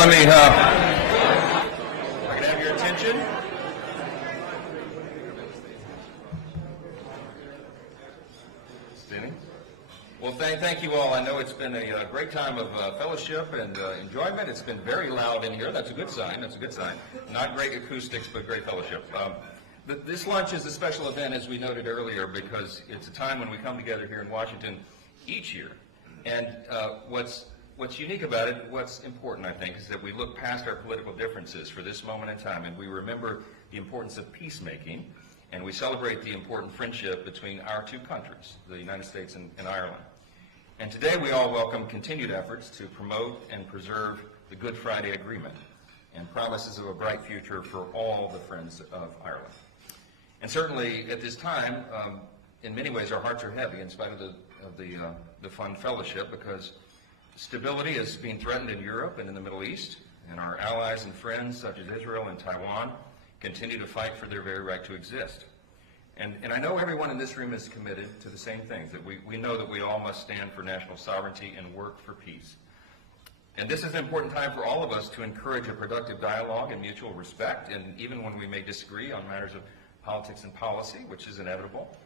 let me, if I can have your attention. Standing. Well, thank you all. I know it's been a great time of fellowship and enjoyment. It's been very loud in here. That's a good sign. That's a good sign. Not great acoustics, but great fellowship. This lunch is a special event, as we noted earlier, because it's a time when we come together here in Washington each year. And what's unique about it, what's important, I think, is that we look past our political differences for this moment in time, and we remember the importance of peacemaking, and we celebrate the important friendship between our two countries, the United States and Ireland. And today we all welcome continued efforts to promote and preserve the Good Friday Agreement and promises of a bright future for all the Friends of Ireland. And certainly at this time, in many ways our hearts are heavy in spite of the fun fellowship, because stability is being threatened in Europe and in the Middle East, and our allies and friends such as Israel and Taiwan continue to fight for their very right to exist. And I know everyone in this room is committed to the same things, that we know that we all must stand for national sovereignty and work for peace. And this is an important time for all of us to encourage a productive dialogue and mutual respect, and even when we may disagree on matters of politics and policy, which is inevitable,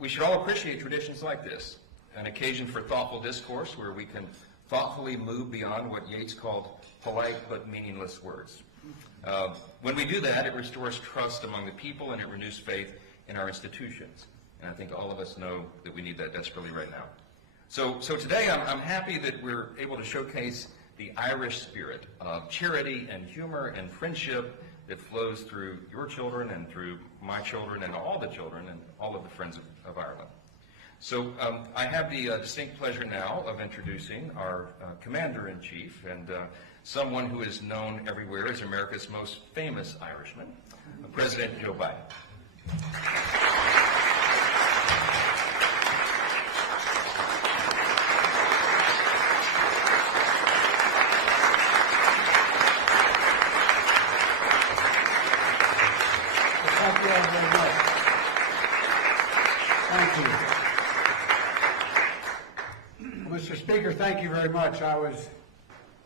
we should all appreciate traditions like this, an occasion for thoughtful discourse where we can thoughtfully move beyond what Yeats called polite but meaningless words. When we do that, it restores trust among the people and it renews faith in our institutions. And I think all of us know that we need that desperately right now. So today I'm happy that we're able to showcase the Irish spirit of charity and humor and friendship that flows through your children and through my children and all the children and all of the Friends of Ireland. So I have the distinct pleasure now of introducing our Commander-in-Chief and someone who is known everywhere as America's most famous Irishman, President Joe Biden. Thank you all very much. Thank you. Well, Mr. Speaker, thank you very much. I was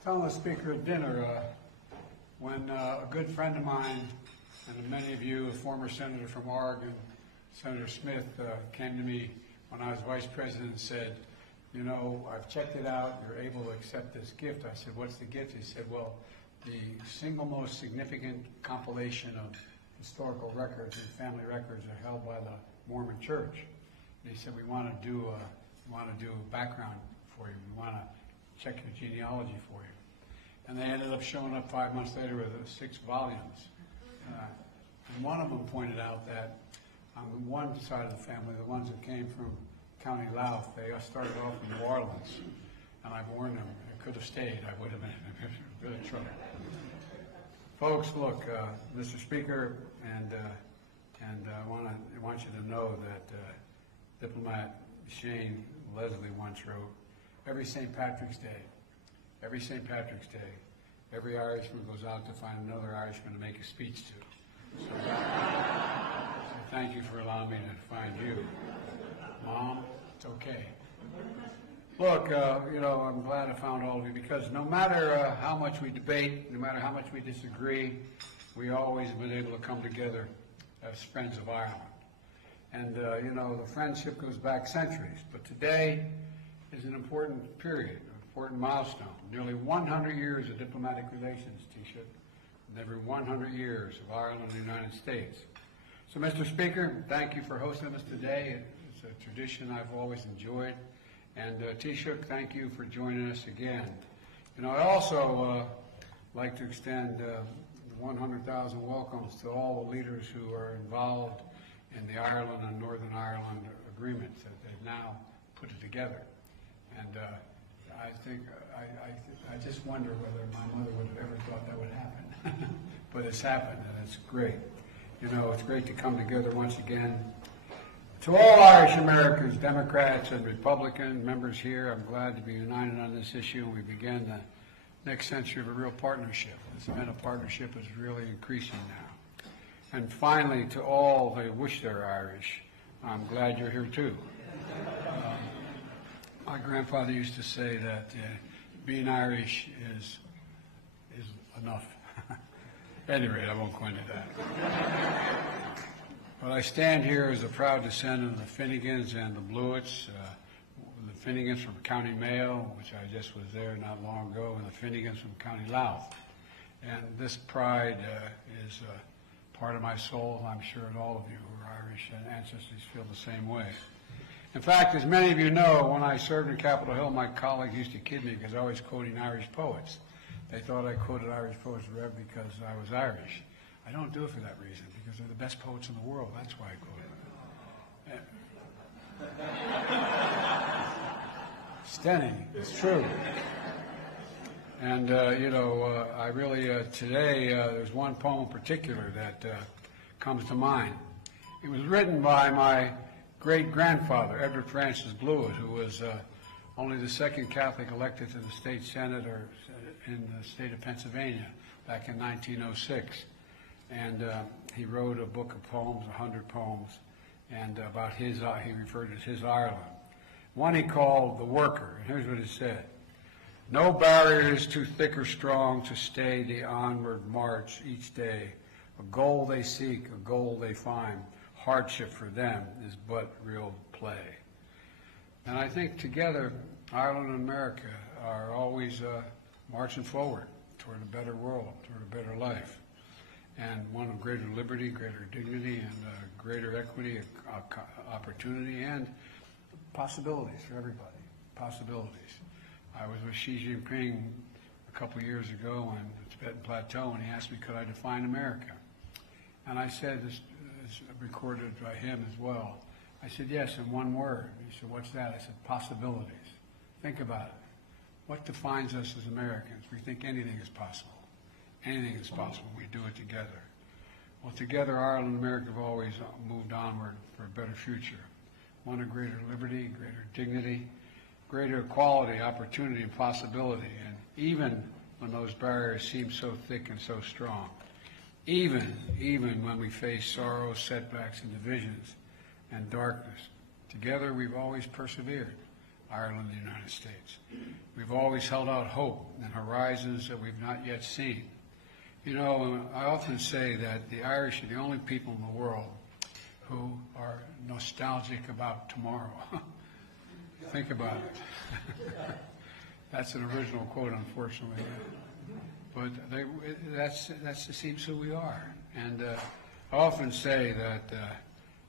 telling the Speaker at dinner when a good friend of mine, and many of you, a former senator from Oregon, Senator Smith, came to me when I was Vice President and said, you know, I've checked it out, you're able to accept this gift. I said, what's the gift? He said, well, the single most significant compilation of historical records and family records are held by the Mormon Church. And he said, we want to do a background for you. We want to check your genealogy for you. And they ended up showing up 5 months later with 6 volumes. And one of them pointed out that on the one side of the family, the ones that came from County Louth, they started off in New Orleans. And I warned them, I could have stayed, I would have been in really trouble. Folks, look, Mr. Speaker, and I want you to know that diplomat Shane Leslie once wrote, every St. Patrick's Day, every Irishman goes out to find another Irishman to make a speech to. So thank you for allowing me to find you. Mom, it's okay. Look, you know, I'm glad I found all of you, because no matter how much we debate, no matter how much we disagree, we always have been able to come together as Friends of Ireland. And, you know, the friendship goes back centuries, but today is an important period, an important milestone. Nearly 100 years of diplomatic relations, Taoiseach, and every 100 years of Ireland and the United States. So, Mr. Speaker, thank you for hosting us today. It's a tradition I've always enjoyed. And Taoiseach, thank you for joining us again. You know, I also like to extend 100,000 welcomes to all the leaders who are involved in the Ireland and Northern Ireland agreement that they've now put it together. And I think, I just wonder whether my mother would have ever thought that would happen. But it's happened, and it's great. You know, it's great to come together once again. To all Irish Americans, Democrats and Republican members here, I'm glad to be united on this issue, and we begin the next century of a real partnership. This event of partnership is really increasing now. And finally, to all who wish they're Irish, I'm glad you're here too. My grandfather used to say that being Irish is enough. At any rate, I won't go into that. But I stand here as a proud descendant of the Finnegans and the Blewitts, the Finnegans from County Mayo, which I just was there not long ago, and the Finnegans from County Louth. And this pride is part of my soul. I'm sure that all of you who are Irish ancestors feel the same way. In fact, as many of you know, when I served in Capitol Hill, my colleagues used to kid me because I was quoting Irish poets. They thought I quoted Irish poets because I was Irish. I don't do it for that reason, because they're the best poets in the world. That's why I quote them. Stunning. It's true. And, I really, today, there's one poem in particular that comes to mind. It was written by my great-grandfather, Edward Francis Blewett, who was only the second Catholic elected to the state senate in the state of Pennsylvania back in 1906. And he wrote a book of poems, 100 poems, and about he referred to his Ireland. One he called The Worker, and here's what it said. No barrier is too thick or strong to stay the onward march each day. A goal they seek, a goal they find. Hardship for them is but real play. And I think together, Ireland and America are always marching forward toward a better world, toward a better life, and one of greater liberty, greater dignity, and greater equity, opportunity, and possibilities for everybody, possibilities. I was with Xi Jinping a couple of years ago on the Tibetan Plateau, and he asked me, could I define America? And I said, this is recorded by him as well. I said, yes, in one word. He said, what's that? I said, possibilities. Think about it. What defines us as Americans? We think anything is possible. Anything is possible. We do it together. Well, together, Ireland and America have always moved onward for a better future. One of greater liberty, greater dignity, greater equality, opportunity, and possibility. And even when those barriers seem so thick and so strong, even when we face sorrow, setbacks, and divisions, and darkness, together we've always persevered, Ireland and the United States. We've always held out hope and horizons that we've not yet seen. You know, I often say that the Irish are the only people in the world who are nostalgic about tomorrow. Think about it. That's an original quote, unfortunately. But that seems who we are. And I often say that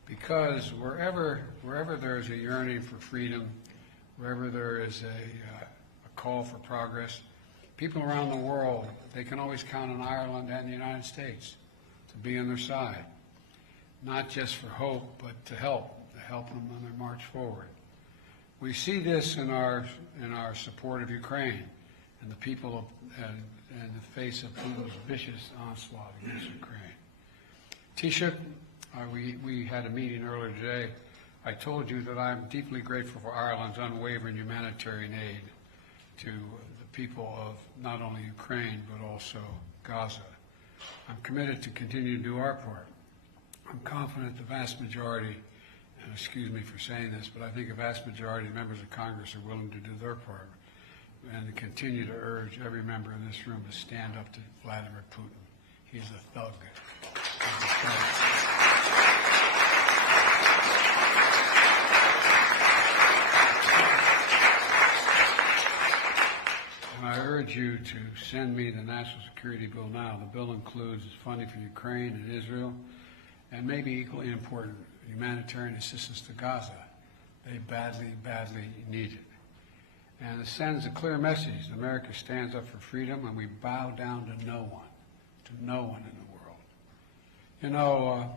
because wherever there is a yearning for freedom, wherever there is a call for progress, people around the world, they can always count on Ireland and the United States to be on their side, not just for hope, but to help them on their march forward. We see this in our support of Ukraine and the people in the face of Putin's vicious onslaught against Ukraine. Taoiseach, we had a meeting earlier today. I told you that I'm deeply grateful for Ireland's unwavering humanitarian aid to the people of not only Ukraine, but also Gaza. I'm committed to continue to do our part. I'm confident the vast majority, and excuse me for saying this, but I think a vast majority of members of Congress are willing to do their part and to continue to urge every member in this room to stand up to Vladimir Putin. He's a thug. He's a thug. And I urge you to send me the National Security Bill now. The bill includes funding for Ukraine and Israel, and maybe equally important, humanitarian assistance to Gaza. They badly, badly need it. And it sends a clear message. America stands up for freedom, and we bow down to no one in the world. You know,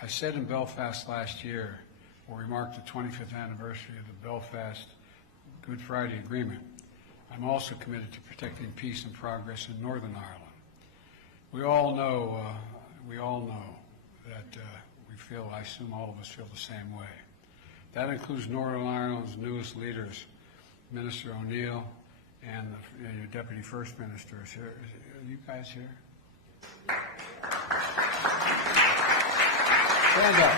I said in Belfast last year, where we marked the 25th anniversary of the Belfast Good Friday Agreement, I'm also committed to protecting peace and progress in Northern Ireland. We all know that we feel, I assume all of us feel the same way. That includes Northern Ireland's newest leaders, Minister O'Neill and your Deputy First Minister. Are you guys here? Stand up.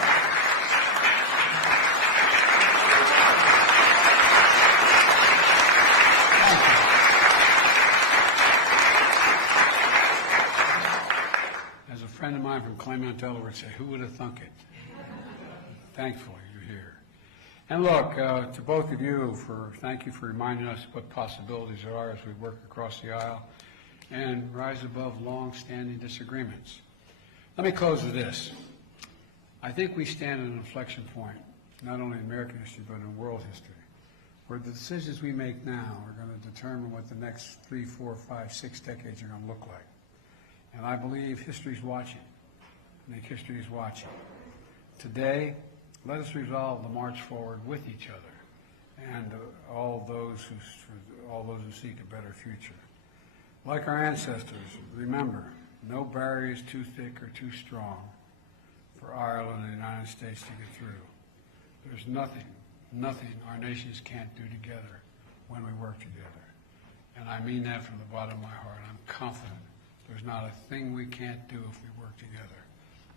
and say, who would have thunk it? Thankfully, you're here. And look, to both of you, thank you for reminding us what possibilities there are as we work across the aisle and rise above long-standing disagreements. Let me close with this. I think we stand at an inflection point, not only in American history, but in world history, where the decisions we make now are going to determine what the next 3, 4, 5, 6 decades are going to look like. And I believe history's watching. I think history is watching. Today, let us resolve to march forward with each other and all those who seek a better future. Like our ancestors, remember, no barrier is too thick or too strong for Ireland and the United States to get through. There's nothing our nations can't do together when we work together. And I mean that from the bottom of my heart. I'm confident there's not a thing we can't do if we work together.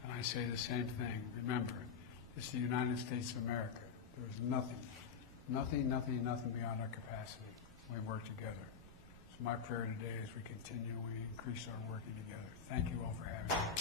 And I say the same thing. Remember, it's the United States of America. There's nothing beyond our capacity when we work together. So my prayer today is we continue, we increase our working together. Thank you all for having me.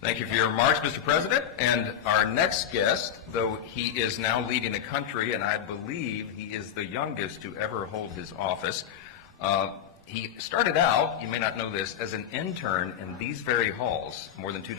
Thank you for your remarks, Mr. President. And our next guest, though he is now leading the country, and I believe he is the youngest to ever hold his office, he started out, you may not know this, as an intern in these very halls more than 2